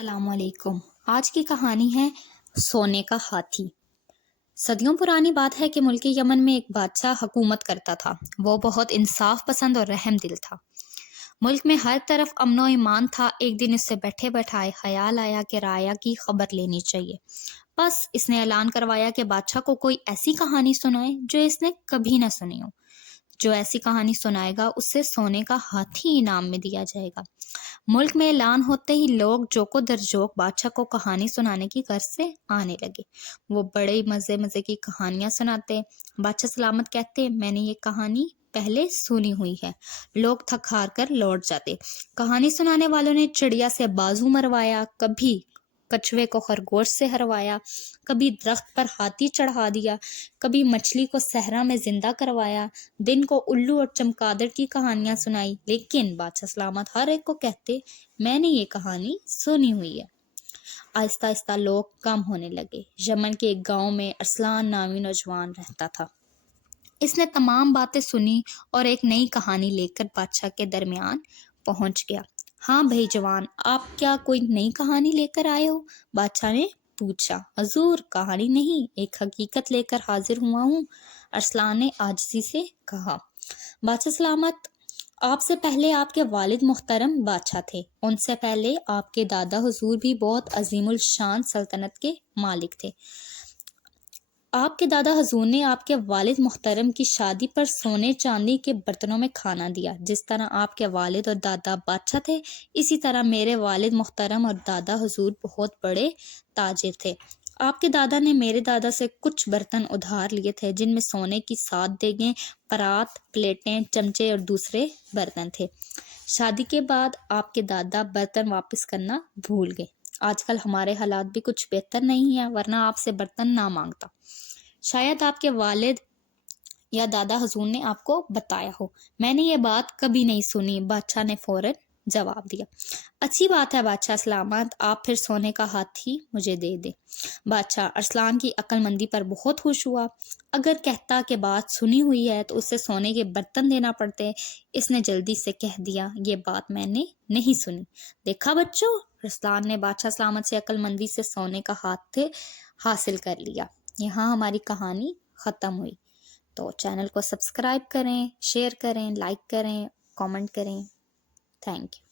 السلام علیکم۔ آج کی کہانی ہے سونے کا ہاتھی۔ صدیوں پرانی بات ہے کہ ملک یمن میں ایک بادشاہ حکومت کرتا تھا۔ وہ بہت انصاف پسند اور رحم دل تھا۔ ملک میں ہر طرف امن و ایمان تھا۔ ایک دن اس سے بیٹھے بیٹھائے خیال آیا کہ رعایا کی خبر لینی چاہیے۔ بس اس نے اعلان کروایا کہ بادشاہ کو کوئی ایسی کہانی سنائے جو اس نے کبھی نہ سنی ہو۔ جو ایسی کہانی سنائے گا اسے سونے کا ہاتھی انعام میں دیا جائے گا۔ ملک میں اعلان ہوتے ہی لوگ جوکو درجوک بادشاہ کو کہانی سنانے کی غرض سے آنے لگے۔ وہ بڑے مزے کی کہانیاں سناتے۔ بادشاہ سلامت کہتے، میں نے یہ کہانی پہلے سنی ہوئی ہے۔ لوگ تھک ہار کر لوٹ جاتے۔ کہانی سنانے والوں نے چڑیا سے بازو مروایا، کبھی کچھوے کو خرگوش سے ہروایا، کبھی درخت پر ہاتھی چڑھا دیا، کبھی مچھلی کو صحرا میں زندہ کروایا، دن کو الو اور چمگادڑ کی کہانیاں سنائی، لیکن بادشاہ سلامت ہر ایک کو کہتے میں نے یہ کہانی سنی ہوئی ہے۔ آہستہ آہستہ لوگ کم ہونے لگے۔ یمن کے ایک گاؤں میں ارسلان نامی نوجوان رہتا تھا۔ اس نے تمام باتیں سنی اور ایک نئی کہانی لے کر بادشاہ کے درمیان پہنچ گیا۔ ہاں بھائی جوان، آپ کیا کوئی نئی کہانی لے کر آئے ہو؟ بادشاہ نے پوچھا۔ حضور، کہانی نہیں، ایک حقیقت لے کر حاضر ہوا ہوں، ارسلان نے عاجزی سے کہا۔ بادشاہ سلامت، آپ سے پہلے آپ کے والد محترم بادشاہ تھے۔ ان سے پہلے آپ کے دادا حضور بھی بہت عظیم الشان سلطنت کے مالک تھے۔ آپ کے دادا حضور نے آپ کے والد محترم کی شادی پر سونے چاندی کے برتنوں میں کھانا دیا۔ جس طرح آپ کے والد اور دادا بادشاہ تھے، اسی طرح میرے والد محترم اور دادا حضور بہت بڑے تاجر تھے۔ آپ کے دادا نے میرے دادا سے کچھ برتن ادھار لیے تھے، جن میں سونے کی 7 دیگیں، پرات، پلیٹیں، چمچے اور دوسرے برتن تھے۔ شادی کے بعد آپ کے دادا برتن واپس کرنا بھول گئے۔ آج کل ہمارے حالات بھی کچھ بہتر نہیں ہیں، ورنہ آپ سے برتن نہ مانگتا۔ شاید آپ کے والد یا دادا حضور نے آپ کو بتایا ہو۔ میں نے یہ بات کبھی نہیں سنی، بادشاہ نے فوراً جواب دیا۔ اچھی بات ہے بادشاہ سلامت، آپ پھر سونے کا ہاتھی مجھے دے دیں۔ بادشاہ ارسلان کی عقل مندی پر بہت خوش ہوا۔ اگر کہتا کہ بات سنی ہوئی ہے تو اسے سونے کے برتن دینا پڑتے۔ اس نے جلدی سے کہہ دیا، یہ بات میں نے نہیں سنی۔ دیکھا بچوں، ارسلان نے بادشاہ سلامت سے عقل مندی سے سونے کا ہاتھی حاصل کر لیا۔ یہاں ہماری کہانی ختم ہوئی۔ تو چینل کو سبسکرائب کریں، شیئر کریں، لائک کریں، کامنٹ کریں۔ Thank you.